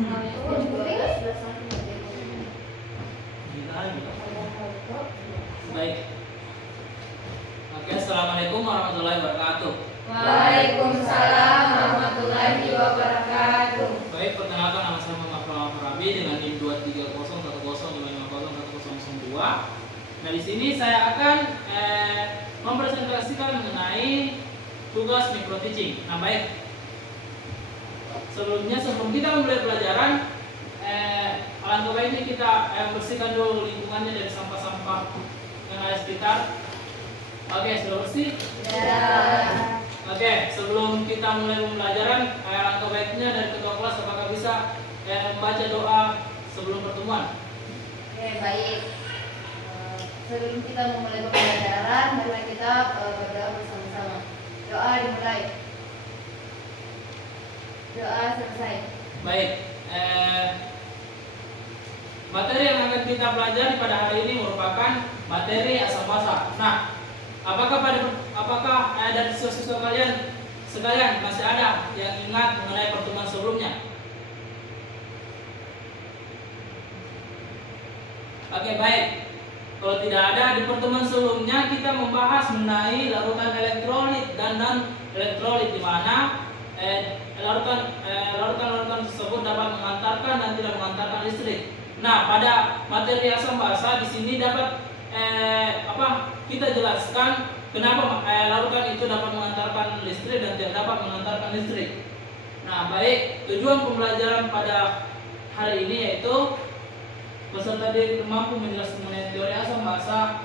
Baik. Oke, assalamualaikum warahmatullahi wabarakatuh. Waalaikumsalam warahmatullahi wabarakatuh. Baik, perkenalkan nama saya Muhammad Farabi dengan NIM 23010101002. Nah, di sini saya akan mempresentasikan mengenai tugas micro teaching. Nah, baik. Sebelum kita memulai pelajaran, alangkah baiknya kita bersihkan dulu lingkungannya dari sampah-sampah yang ada sekitar. Oke, sudah bersih? Ya. Oke, sebelum kita mulai pembelajaran, alangkah baiknya dari ketua kelas apakah bisa membaca doa sebelum pertemuan? Oke, baik. Sebelum kita memulai pembelajaran, mari kita berdoa bersama-sama. Doa dimulai. Doa selesai. Baik. Materi yang akan kita pelajari pada hari ini merupakan materi asal bahasa. Nah, apakah dari siswa-siswa kalian sekalian masih ada yang ingat mengenai pertemuan sebelumnya? Oke, baik. Kalau tidak ada, di pertemuan sebelumnya kita membahas mengenai larutan elektrolit dan non elektrolit, di mana larutan tersebut dapat mengantarkan dan tidak mengantarkan listrik. Nah, pada materi asam basa di sini dapat kita jelaskan kenapa larutan itu dapat mengantarkan listrik dan tidak dapat mengantarkan listrik. Nah, baik, tujuan pembelajaran pada hari ini yaitu peserta didik mampu menjelaskan mengenai teori asam basa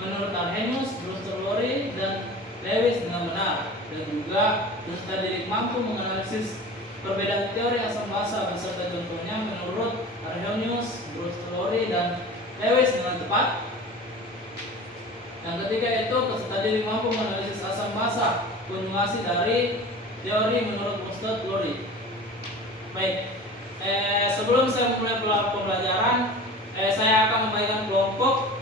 menurut Arrhenius, Brewster Lowry, dan Lewis dengan benar, dan juga peserta didik mampu menganalisis perbedaan teori asam basa beserta contohnya menurut Arrhenius, Brewster Lowry, dan Lewis dengan tepat. Yang ketiga itu peserta didik mampu menganalisis asam basa konjugasi dari teori menurut Brewster Lowry. Baik, sebelum saya memulai pembelajaran, saya akan membagikan kelompok.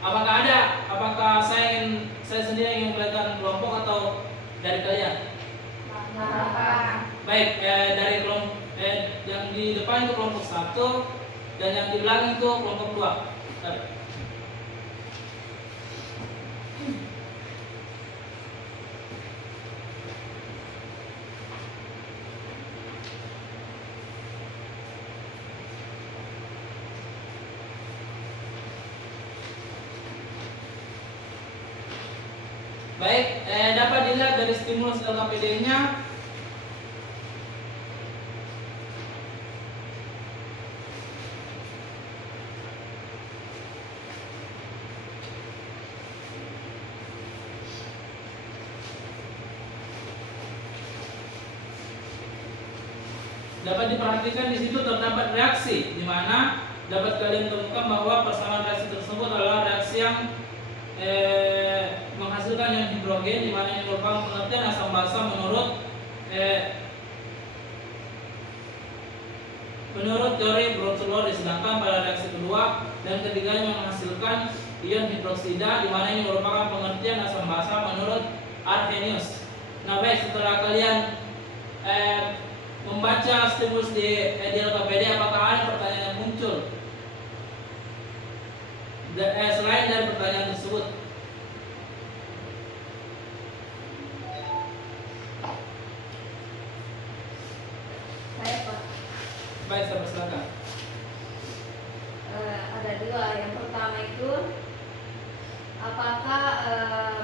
Apakah saya sendiri ingin membagikan kelompok atau dari kalian? Baik, dari kelompok yang di depan itu kelompok 1 dan yang di belakang itu kelompok 2. Baik, dapat dilihat dari stimulus LKPD-nya. Dapat diperhatikan di situ terdapat reaksi, di mana dapat kalian temukan bahwa persamaan reaksi tersebut adalah reaksi yang menghasilkan ion hidrogen, di mana yang merupakan pengertian asam basa menurut teori Brewster-Lowry, sedangkan pada reaksi kedua dan ketiganya menghasilkan ion hidroksida, di mana ini merupakan pengertian asam basa menurut Arrhenius. Nah, baik, setelah kalian membaca stimulus di LKPD, apakah ada pertanyaan yang muncul selain dari pertanyaan tersebut? Saya, Pak. Baik, saya persilakan. Ada dua. Yang pertama itu, apakah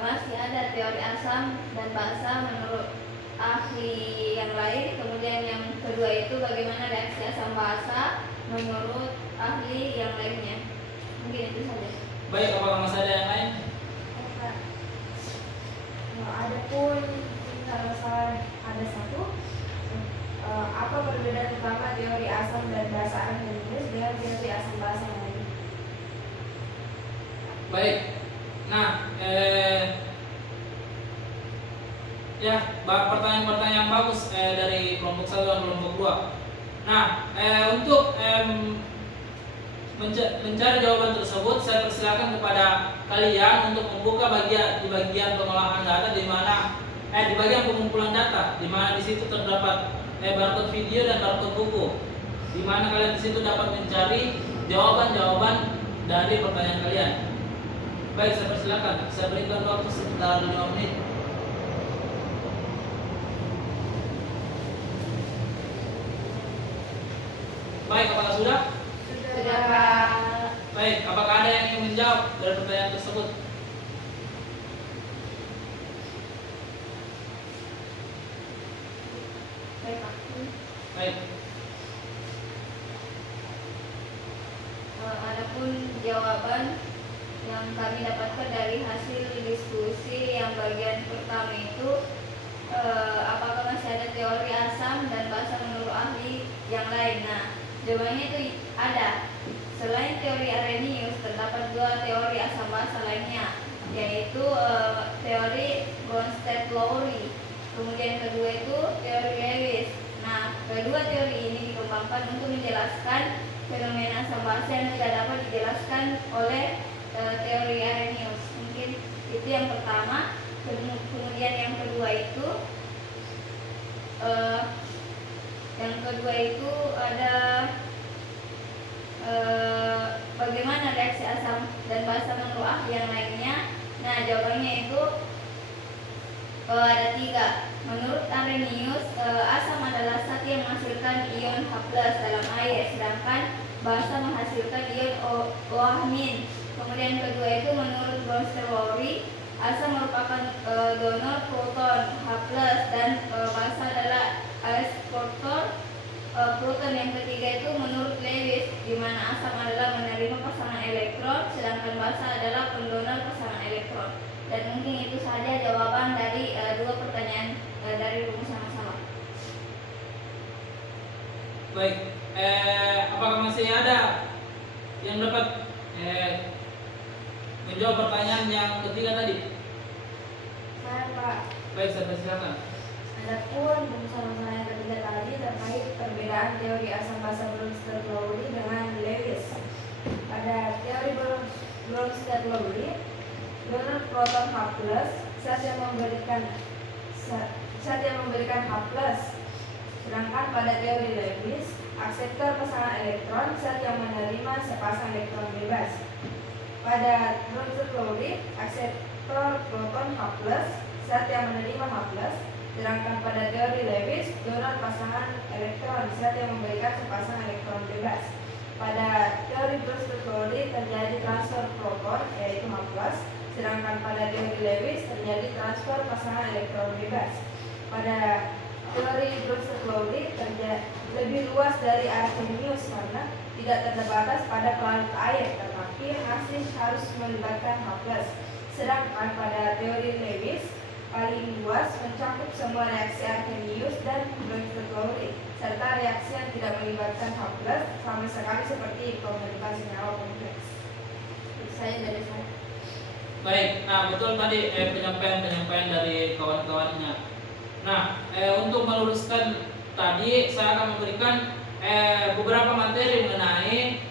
masih ada teori asam dan basa menurut ahli yang lain? Kemudian yang kedua itu, bagaimana reaksi asam basa menurut ahli yang lainnya? Mungkin itu saja. Baik, apakah masih ada yang lain? Adapun ada satu, apa perbedaan utama teori asam dan basa Arrhenius dengan teori asam basa yang lain? Baik, nah pertanyaan-pertanyaan bagus dari kelompok 1 dan kelompok 2. Nah, untuk mencari jawaban tersebut, saya persilakan kepada kalian untuk membuka di bagian pengolahan data, di mana di bagian pengumpulan data, di mana di situ terdapat barcode video dan barcode buku, di mana kalian di situ dapat mencari jawaban-jawaban dari pertanyaan kalian. Baik, saya persilakan. Saya berikan waktu sekitar 5 menit. Baik, apakah sudah? Sudah, Pak. Baik, apakah ada yang ingin menjawab dari pertanyaan tersebut? Baik, Pak. Baik. Adapun jawaban yang kami dapatkan dari hasil diskusi yang bagian pertama itu, apakah masih ada teori asam dan basa menurut ahli yang lain? Nah, jawabannya itu ada. Selain teori Arrhenius, terdapat dua teori asam basa lainnya, yaitu teori Bronsted-Lowry. Kemudian kedua itu teori Lewis. Nah, kedua teori ini dikembangkan untuk menjelaskan fenomena asam basa yang tidak dapat dijelaskan oleh teori Arrhenius. Mungkin itu yang pertama. Kemudian yang kedua itu ada bagaimana reaksi asam dan basa menurut ahli yang lainnya. Nah, jawabannya itu ada 3. Menurut Arrhenius, asam adalah zat yang menghasilkan ion H+ dalam air, sedangkan basa menghasilkan ion OH-. Kemudian kedua itu menurut Bronsted-Lowry, asam merupakan donor proton H+ dan basa adalah eksportor proton. Yang ketiga itu menurut Lewis, di mana asam adalah menerima pasangan elektron, sedangkan basa adalah pendonor pasangan elektron. Dan mungkin itu saja jawaban dari dua pertanyaan dari rumus sama-sama. Baik, apakah masih ada yang dapat menjawab pertanyaan yang ketiga tadi? Saya, Pak. Baik, saya persilakan. Adapun rumus saya yang ketiga tadi terkait perbedaan teori asam basa Bronsted-Lowry dengan Lewis. Pada teori Bronsted-Lowry, donor proton H+, zat yang memberikan H+. Sedangkan pada teori Lewis, akseptor pasangan elektron, zat yang menerima sepasang elektron bebas. Pada Bronsted-Lowry, akseptor proton H+, zat yang menerima H+. Sedangkan pada teori Lewis, donor pasangan elektron, zat yang memberikan sepasang elektron bebas. Pada teori Bronsted-Lowry terjadi transfer proton, yaitu H+. Sedangkan pada teori Lewis terjadi transfer pasangan elektron bebas. Pada teori Bronsted-Lowry lebih luas dari Arrhenius karena tidak terbatas pada pelarut air, tetapi masih harus melibatkan H+. Sedangkan pada teori Lewis paling luas mencakup semua reaksi Arrhenius dan Bronsted-Lowry serta reaksi yang tidak melibatkan H+ sama sekali seperti pembentukan senyawa kompleks. Itu saja dari saya. Baik, nah betul tadi penyampaian dari kawan-kawannya. Nah, untuk meluruskan tadi saya akan memberikan beberapa materi mengenai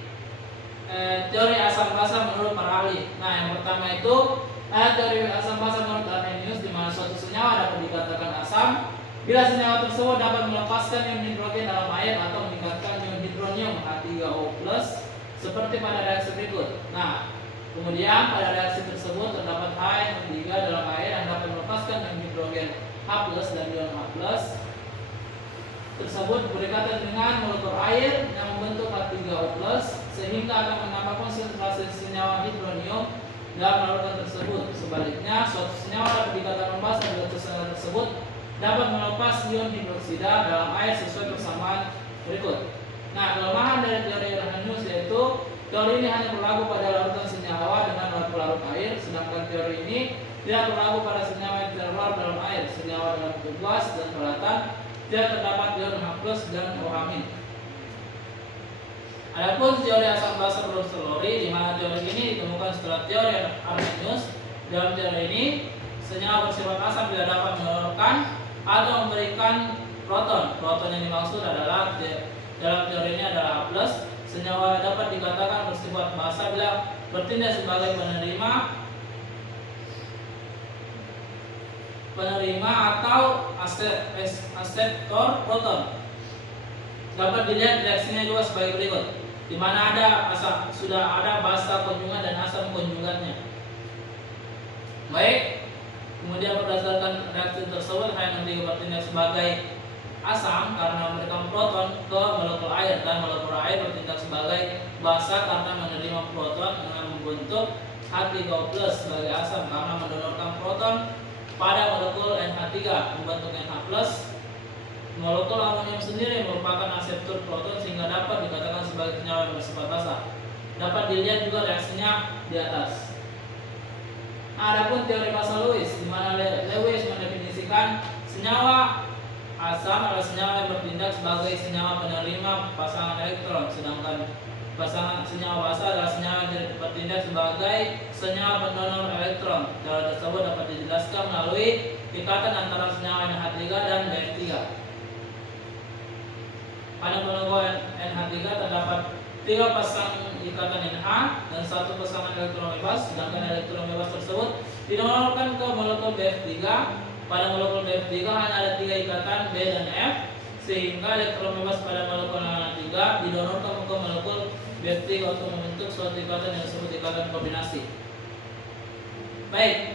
teori asam basa menurut para ahli. Nah, yang pertama itu teori asam basa menurut Arrhenius, di mana suatu senyawa dapat dikatakan asam bila senyawa tersebut dapat melepaskan ion hidrogen dalam air atau meningkatkan ion hidronium H3O+ seperti pada reaksi berikut. Nah, kemudian pada reaksi tersebut terdapat H3 dalam air yang dapat melepaskan ion hidrogen H+ dan ion H+ tersebut berikatan dengan molekul air yang membentuk H3O+, sehingga akan menambah konsentrasi senyawa hidronium dalam larutan tersebut. Sebaliknya, suatu senyawa dapat dikatakan basa bila senyawa tersebut dapat melepas ion hidroksida dalam air sesuai persamaan berikut. Nah, kelemahan dari teori Arrhenius yaitu teori ini hanya berlaku pada larutan senyawa dengan larut air, sedangkan teori ini tidak berlaku pada senyawa yang tidak larut dalam air. Senyawa dalam bentuk gas dan peralatan tidak terdapat ion H+ dan OH-. Adapun teori asam basa Bronsted-Lowry, di mana teori ini ditemukan setelah teori Arrhenius. Dalam teori ini, senyawa bersifat asam tidak dapat mengeluarkan atau memberikan proton. Proton yang dimaksud adalah dalam teori ini adalah H+. Senyawa dapat dikatakan bersifat basa bila bertindak sebagai penerima atau akseptor proton. dapat dilihat reaksinya juga sebagai berikut, di mana sudah ada basa konjugan dan asam konjugannya. Baik, kemudian berdasarkan reaksi tersebut H2 bertindak sebagai asam karena memberikan proton ke molekul air, dan molekul air bertindak sebagai basa karena menerima proton dengan membentuk H3O+ sebagai asam karena mendonorkan proton pada molekul NH3 membentuk NH+. Molekul amonium sendiri merupakan aseptor proton sehingga dapat dikatakan sebagai senyawa yang bersifat basa. Dapat dilihat juga reaksinya di atas. Adapun teori massa Lewis, di mana Lewis mendefinisikan senyawa asam adalah senyawa yang bertindak sebagai senyawa penerima pasangan elektron, sedangkan senyawa basa adalah senyawa yang bertindak sebagai senyawa pendonor elektron. Teori tersebut dapat dijelaskan melalui ikatan antara senyawa NH3 dan BF3. Pada molekul NH3 terdapat 3 pasang ikatan NH dan 1 pasangan elektron bebas, sedangkan elektron bebas tersebut didonorkan ke molekul BF3. Pada molekul BF3 hanya ada 3 ikatan B dan F, sehingga elektron bebas pada molekul NH3 didonorkan ke molekul BF3 untuk membentuk suatu ikatan yang disebut ikatan kombinasi. Baik.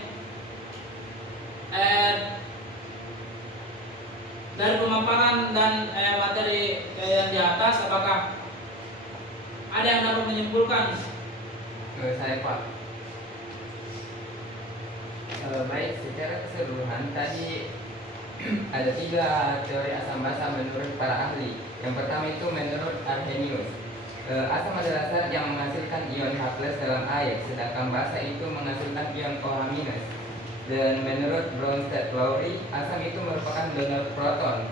Dari pemaparan dan materi yang di atas, apakah ada yang dapat menyimpulkan? Saya Pak. Baik, secara keseluruhan tadi ada 3 teori asam basa menurut para ahli. Yang pertama itu menurut Arrhenius. Asam adalah zat yang menghasilkan ion H+ dalam air, sedangkan basa itu menghasilkan ion OH-. Dan menurut Bronsted-Lowry, asam itu merupakan donor proton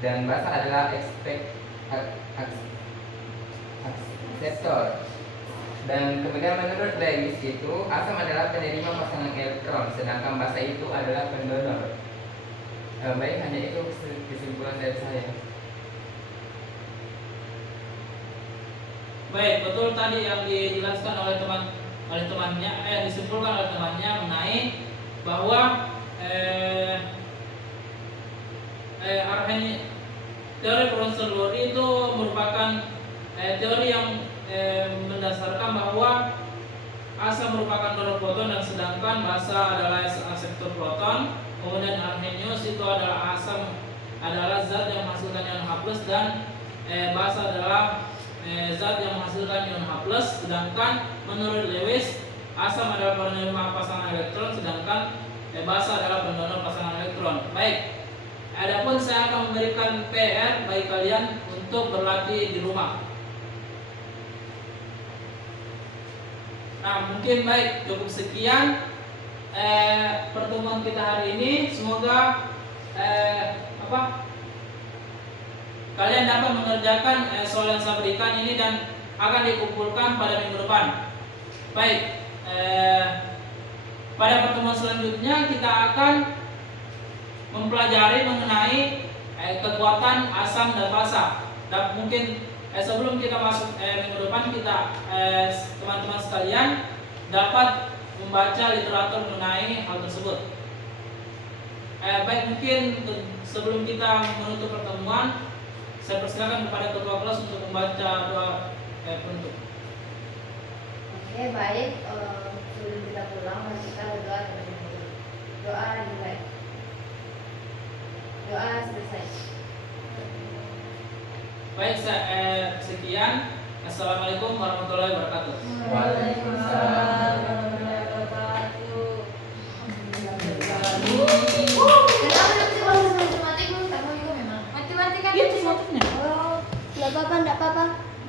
dan basa adalah akseptor. Dan kemudian menurut Lewis itu asam adalah penerima pasangan elektron, sedangkan basa itu adalah pendonor. Baik, hanya itu kesimpulan dari saya. Baik, betul tadi yang dijelaskan oleh temannya, disimpulkan oleh temannya mengenai bahwa teori Bronsted-Lowry itu merupakan teori yang mendasarkan bahwa asam merupakan donor proton dan sedangkan basa adalah aseptor proton. Kemudian Arrhenius itu adalah zat yang menghasilkan ion H+ dan basa adalah zat yang menghasilkan ion H+, sedangkan menurut Lewis asam adalah penerima pasangan elektron, sedangkan basa adalah pendonor pasangan elektron. Baik, adapun saya akan memberikan PR bagi kalian untuk berlatih di rumah. Nah, mungkin baik, cukup sekian pertemuan kita hari ini. Semoga kalian dapat mengerjakan soal yang saya berikan ini dan akan dikumpulkan pada minggu depan. Baik, pada pertemuan selanjutnya kita akan mempelajari mengenai kekuatan asam dan basa. Dan mungkin sebelum kita masuk minggu depan, teman-teman sekalian dapat membaca literatur mengenai hal tersebut. Baik, mungkin sebelum kita menutup pertemuan, saya persilakan kepada ketua kelas untuk membaca doa penutup. Oke, baik. Sebelum kita pulang, mari kita berdoa terlebih dahulu. Doa dimulai. Doa selesai. Baik, sekian. Assalamualaikum warahmatullahi wabarakatuh. Waalaikumsalam warahmatullahi wabarakatuh. Kenapa nanti kalau matematik lu tak mau juga memang? Matematika Itu maksudnya. Oh, 8